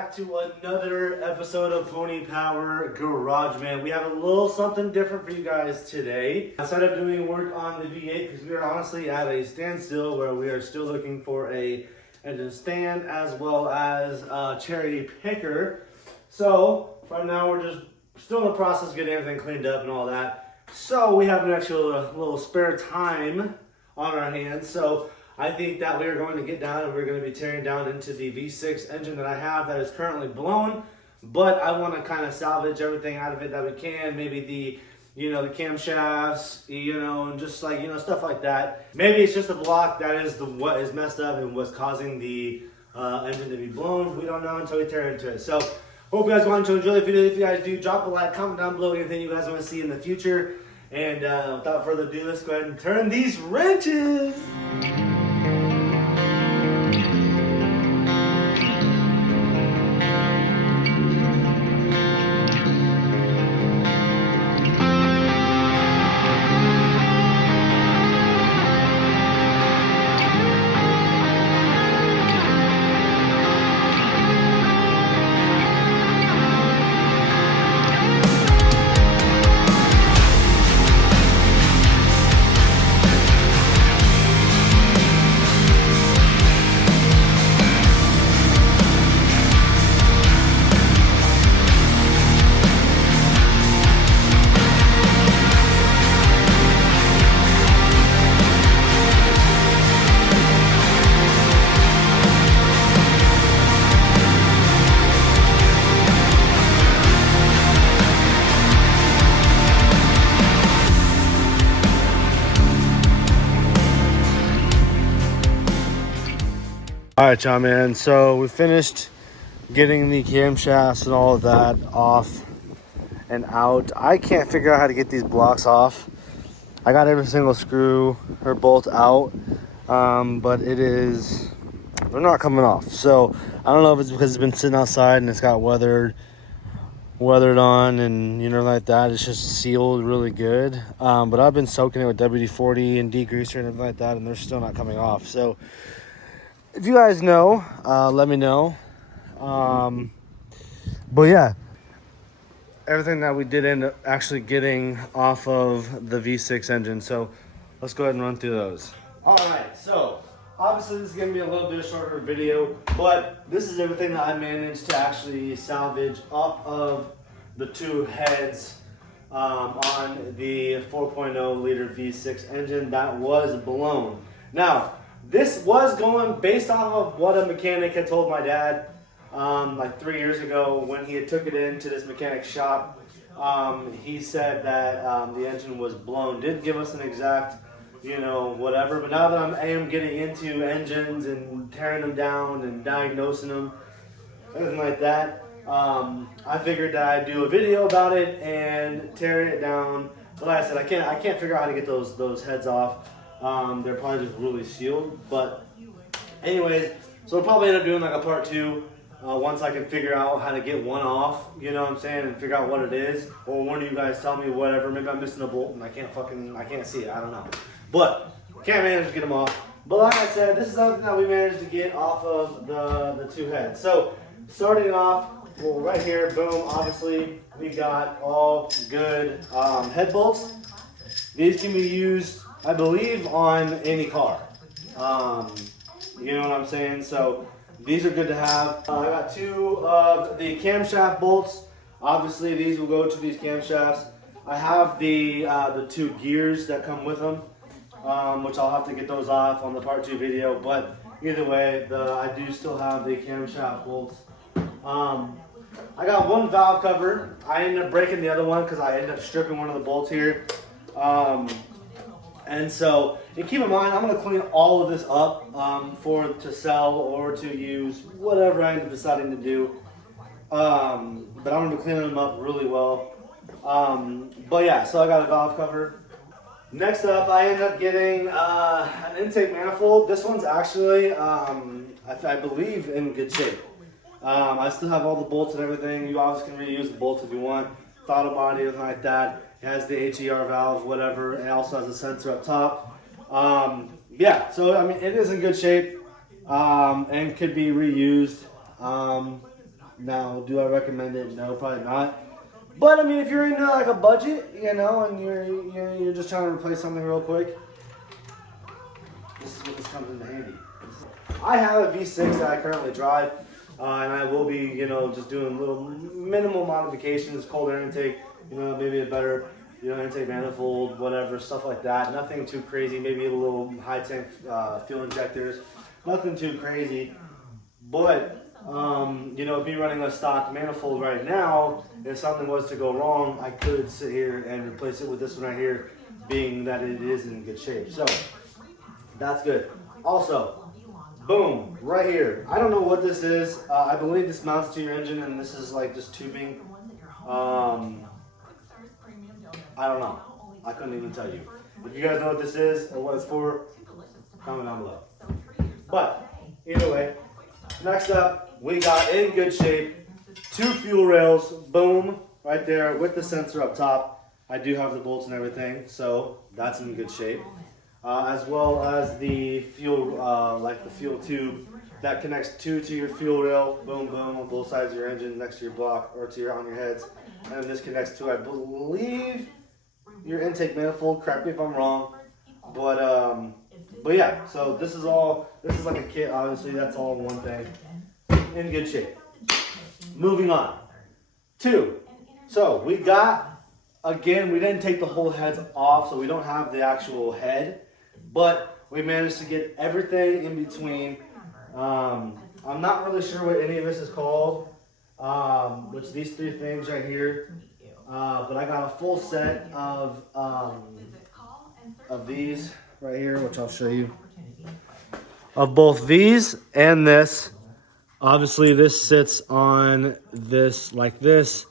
back to another episode of Pony Power Garage Man. We have a little something different for you guys today. Instead of doing work on the V8, because we are honestly at a standstill where we are still looking for a engine stand as well as a cherry picker. So right now we're just still in the process of getting everything cleaned up and all that. So we have an actual little spare time on our hands. So I think that we are going to get down and we're going to be tearing down into the V6 engine that I have that is currently blown, but I want to kind of salvage everything out of it that we can. Maybe the camshafts, and just like, stuff like that. Maybe it's just a block that is what is messed up and what's causing the engine to be blown. We don't know until we tear into it. So hope you guys want to enjoy the video. If you guys do, drop a like, comment down below anything you guys want to see in the future. And without further ado, let's go ahead and turn these wrenches. All right, y'all, man. So we finished getting the camshafts and all of that off and out. I can't figure out how to get these blocks off. I got every single screw or bolt out, but they're not coming off. So I don't know if it's because it's been sitting outside and it's got weathered on and like that. It's just sealed really good. But I've been soaking it with WD-40 and degreaser and everything like that, and they're still not coming off. So if you guys know, let me know. But yeah, everything that we did end up actually getting off of the V6 engine. So let's go ahead and run through those. All right, so obviously this is gonna be a little bit shorter video, but this is everything that I managed to actually salvage off of the two heads on the 4.0 liter V6 engine that was blown. Now, this was going based off of what a mechanic had told my dad like 3 years ago when he had took it into this mechanic shop. He said that the engine was blown. Didn't give us an exact, whatever. But now that I am getting into engines and tearing them down and diagnosing them, everything like that, I figured that I'd do a video about it and tear it down. But like I said, I can't figure out how to get those heads off. They're probably just really sealed, but anyways, so we'll probably end up doing like a part 2 once I can figure out how to get one off, and figure out what it is, or one of you guys tell me whatever. Maybe I'm missing a bolt and I can't see it, I don't know, but can't manage to get them off. But like I said, this is something that we managed to get off of the two heads. So starting off, well, right here, boom, obviously we got all good head bolts. These can be used, I believe, on any car. You know what I'm saying? So these are good to have. I got 2 of the camshaft bolts. Obviously, these will go to these camshafts. I have the 2 gears that come with them, which I'll have to get those off on the part 2 video. But either way, I do still have the camshaft bolts. I got 1 valve cover. I ended up breaking the other one because I ended up stripping one of the bolts here. And so, and keep in mind, I'm going to clean all of this up to sell or to use, whatever I end up deciding to do. But I'm going to be cleaning them up really well. But yeah, so I got a valve cover. Next up, I ended up getting an intake manifold. This one's actually, I believe, in good shape. I still have all the bolts and everything. You obviously can reuse the bolts if you want. Throttle body, everything like that. It has the HER valve, whatever. It also has a sensor up top. Yeah, so I mean, it is in good shape and could be reused. Now, do I recommend it? No, probably not. But I mean, if you're in like a budget, you know, and you're just trying to replace something real quick, this is what this comes into handy. I have a V6 that I currently drive, and I will be, you know, just doing little minimal modifications, cold air intake, you know, maybe a better, you know, intake manifold, whatever, stuff like that. Nothing too crazy. Maybe a little high tank fuel injectors. Nothing too crazy. But you know, me running a stock manifold right now, if something was to go wrong, I could sit here and replace it with this one right here, being that it is in good shape. So that's good. Also, boom, right here. I don't know what this is. I believe this mounts to your engine, and this is like just tubing. I don't know. I couldn't even tell you. If you guys know what this is or what it's for, comment down below. But either way, next up, we got in good shape 2 fuel rails. Boom, right there with the sensor up top. I do have the bolts and everything, so that's in good shape. As well as the fuel, like the fuel tube that connects to your fuel rail. Boom, boom, on both sides of your engine, next to your block or to on your heads. And this connects to, I believe, your intake manifold. Correct me if I'm wrong, but yeah. So this is like a kit. Obviously, that's all in one thing. In good shape. Moving on. 2. So we got, again, we didn't take the whole heads off, so we don't have the actual head, but we managed to get everything in between. I'm not really sure what any of this is called, which these 3 things right here. But I got a full set of these right here, which I'll show you. Of both these and this. Obviously, this sits on this like this,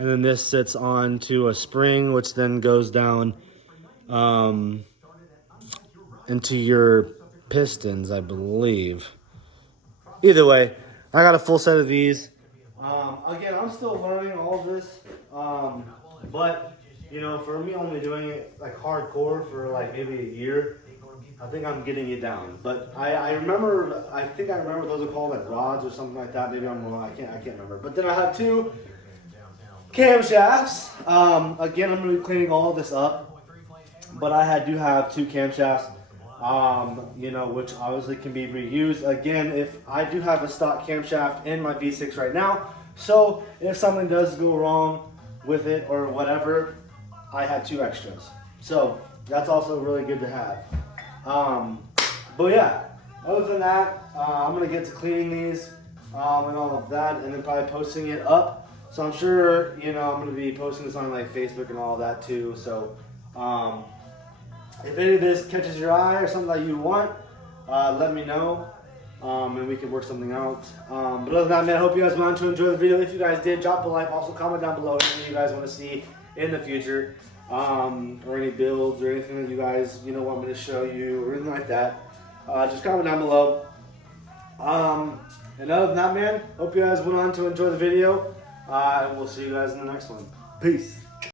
and then this sits onto a spring, which then goes down into your pistons, I believe. Either way, I got a full set of these. Again, I'm still learning all of this, but you know, for me only doing it like hardcore for like maybe a year, I think I'm getting it down. But I think I remember those are called like rods or something like that. Maybe I'm wrong. I can't remember. But then I have 2 camshafts. Again, I'm gonna be cleaning all of this up, but I do have 2 camshafts. You know, which obviously can be reused. Again, if I do have a stock camshaft in my V6 right now, so if something does go wrong with it or whatever, I have 2 extras. So that's also really good to have. But yeah, other than that, I'm gonna get to cleaning these and all of that, and then probably posting it up. So I'm sure, you know, I'm gonna be posting this on like Facebook and all of that too. So if any of this catches your eye or something that you want, let me know, and we can work something out. But other than that, man, I hope you guys went on to enjoy the video. If you guys did, drop a like. Also, comment down below anything you guys want to see in the future, or any builds or anything that you guys, you know, want me to show you or anything like that. Just comment down below. And other than that, man, hope you guys went on to enjoy the video, and we'll see you guys in the next one. Peace.